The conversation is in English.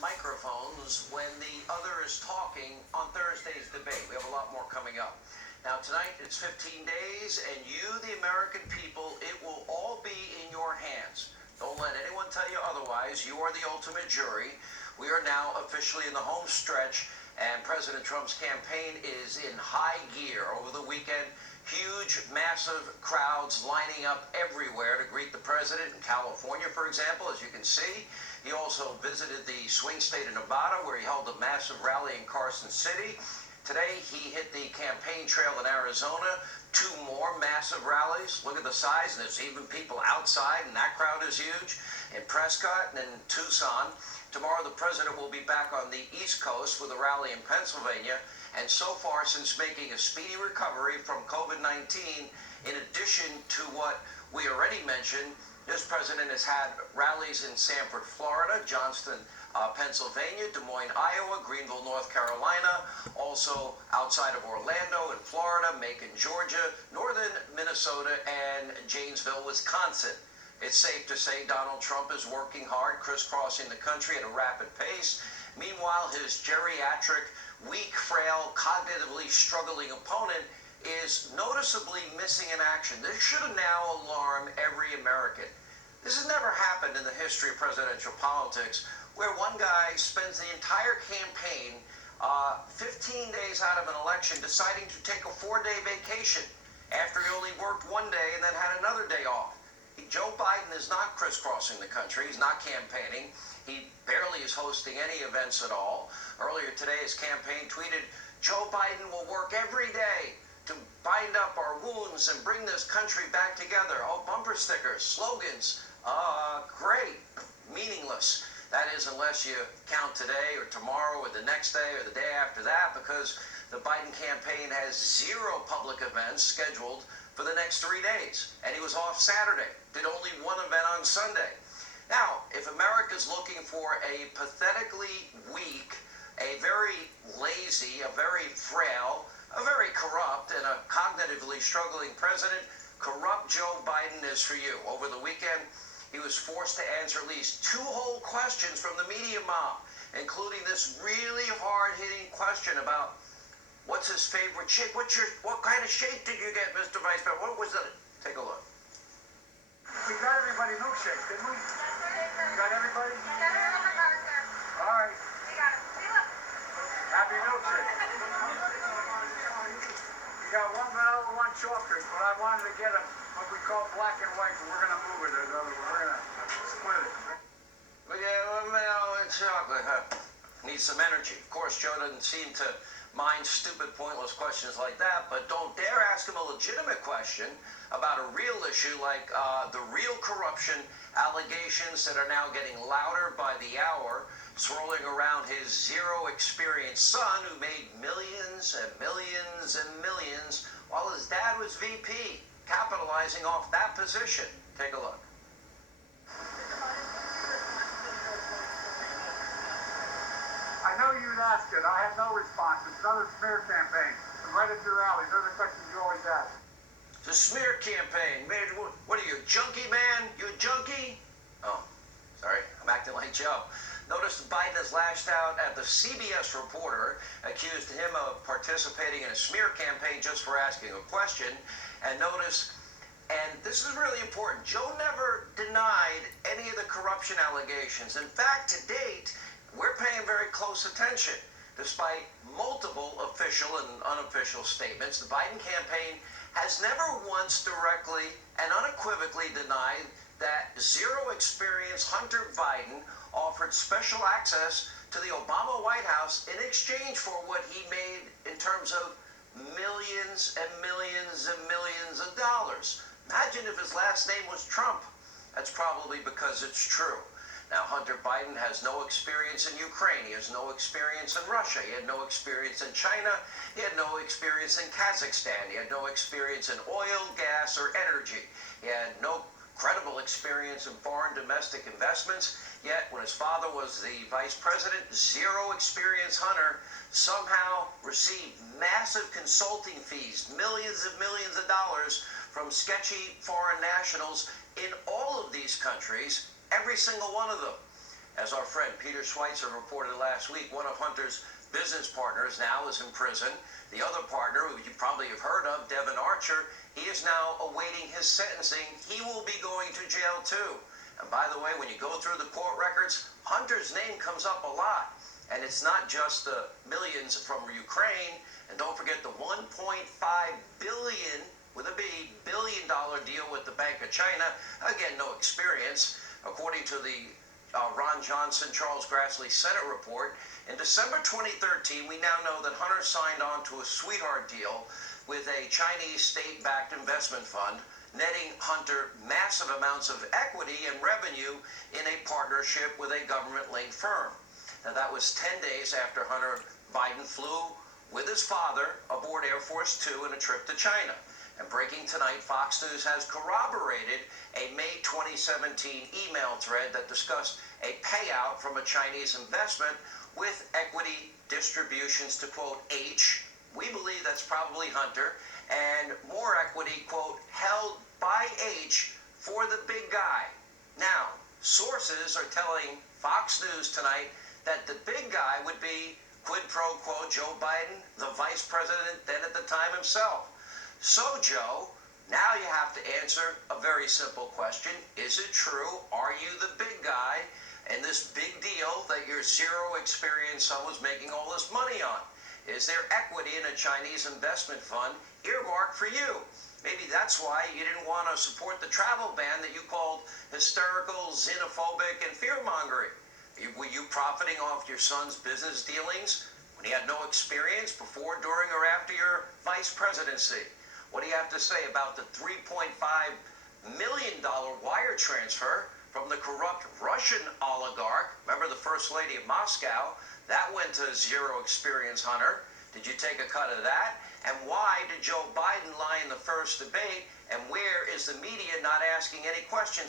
microphones when the other is talking on Thursday's debate. We have a lot more coming up. Now, tonight it's 15 days, and you, the American people, it will all be in your hands. Don't let anyone tell you otherwise. You are the ultimate jury. We are now officially in the home stretch, and President Trump's campaign is in high gear. Over the weekend, huge, massive crowds lining up everywhere to greet the president. In California, for example, as you can see. He also visited the swing state of Nevada, where he held a massive rally in Carson City. Today, he hit the campaign trail in Arizona. 2 more massive rallies. Look at the size, and there's even people outside, and that crowd is huge. In Prescott and in Tucson. Tomorrow, the president will be back on the East Coast with a rally in Pennsylvania. And so far, since making a speedy recovery from COVID-19, in addition to what we already mentioned, this president has had rallies in Sanford, Florida, Johnston, Pennsylvania, Des Moines, Iowa, Greenville, North Carolina, also outside of Orlando in Florida, Macon, Georgia, northern Minnesota, and Janesville, Wisconsin. It's safe to say Donald Trump is working hard, crisscrossing the country at a rapid pace. Meanwhile, his geriatric, weak, frail, cognitively struggling opponent is noticeably missing in action. This should now alarm every American. This has never happened in the history of presidential politics, where one guy spends the entire campaign 15 days out of an election deciding to take a 4-day vacation after he only worked 1 day and then had another day off. Joe Biden is not crisscrossing the country. He's not campaigning. He barely is hosting any events at all. Earlier today, his campaign tweeted, "Joe Biden will work every day to bind up our wounds and bring this country back together." Oh, bumper stickers, slogans, great, meaningless. That is, unless you count today or tomorrow or the next day or the day after that, because the Biden campaign has 0 public events scheduled for the next 3 days. And he was off Saturday, did only 1 event on Sunday. Now, if America's looking for a pathetically weak, a very lazy, a very frail, a very corrupt, and a cognitively struggling president, corrupt Joe Biden is for you. Over the weekend, he was forced to answer at least 2 whole questions from the media mob, including this really hard-hitting question about what's his favorite shape. What kind of shape did you get, Mr. Vice President? What was it? Take a look. We got everybody milkshake, didn't we? Got everybody? All right. Happy milkshake. We got 1 vanilla, 1 chocolate, but I wanted to get what we call black and white, but we're going to move it. We're going to split it. Well, yeah, 1 vanilla and chocolate, huh? Needs some energy. Of course, Joe doesn't seem to mind stupid, pointless questions like that, but don't dare ask him a legitimate question about a real issue like the real corruption allegations that are now getting louder by the hour, swirling around his zero-experience son who made millions and millions and millions while his dad was VP, capitalizing off that position. Take a look. I know you'd ask it. I have no response. It's another smear campaign. I'm right at your alley. Those are the questions you always ask. The smear campaign. Man, what are you, a junkie, man? You a junkie? Oh, sorry. I'm acting like Joe. Notice Biden has lashed out at the CBS reporter, accused him of participating in a smear campaign just for asking a question. And notice, and this is really important, Joe never denied any of the corruption allegations. In fact, to date, we're paying very close attention. Despite multiple official and unofficial statements, the Biden campaign has never once directly and unequivocally denied that zero-experience Hunter Biden offered special access to the Obama White House in exchange for what he made in terms of millions and millions and millions of dollars. Imagine if his last name was Trump. That's probably because it's true. Now, Hunter Biden has no experience in Ukraine. He has no experience in Russia. He had no experience in China. He had no experience in Kazakhstan. He had no experience in oil, gas, or energy. He had no credible experience in foreign domestic investments. Yet, when his father was the vice president, zero experience Hunter somehow received massive consulting fees, millions of dollars from sketchy foreign nationals in all of these countries, every single one of them. As our friend Peter Schweitzer reported last week, one of Hunter's business partners now is in prison. The other partner, who you probably have heard of, Devin Archer, he is now awaiting his sentencing. He will be going to jail too. And by the way, when you go through the court records, Hunter's name comes up a lot. And it's not just the millions from Ukraine. And don't forget the $1.5 billion, with a B, billion-dollar deal with the Bank of China. Again, no experience. According to the Ron Johnson, Charles Grassley Senate report, in December 2013, we now know that Hunter signed on to a sweetheart deal with a Chinese state-backed investment fund, netting Hunter massive amounts of equity and revenue in a partnership with a government-linked firm. Now, that was 10 days after Hunter Biden flew with his father aboard Air Force Two in a trip to China. And breaking tonight, Fox News has corroborated a May 2017 email thread that discussed a payout from a Chinese investment with equity distributions to, quote, H. We believe that's probably Hunter. And more equity, quote, held by H for the big guy. Now, sources are telling Fox News tonight that the big guy would be, quid pro quo, Joe Biden, the vice president then at the time himself. So, Joe, now you have to answer a very simple question. Is it true? Are you the big guy in this big deal that your zero experience son was making all this money on? Is there equity in a Chinese investment fund earmarked for you? Maybe that's why you didn't want to support the travel ban that you called hysterical, xenophobic, and fear-mongering. Were you profiting off your son's business dealings when he had no experience before, during, or after your vice presidency? What do you have to say about the $3.5 million wire transfer from the corrupt Russian oligarch? Remember the First Lady of Moscow? That went to zero experience Hunter. Did you take a cut of that? And why did Joe Biden lie in the first debate? And where is the media not asking any questions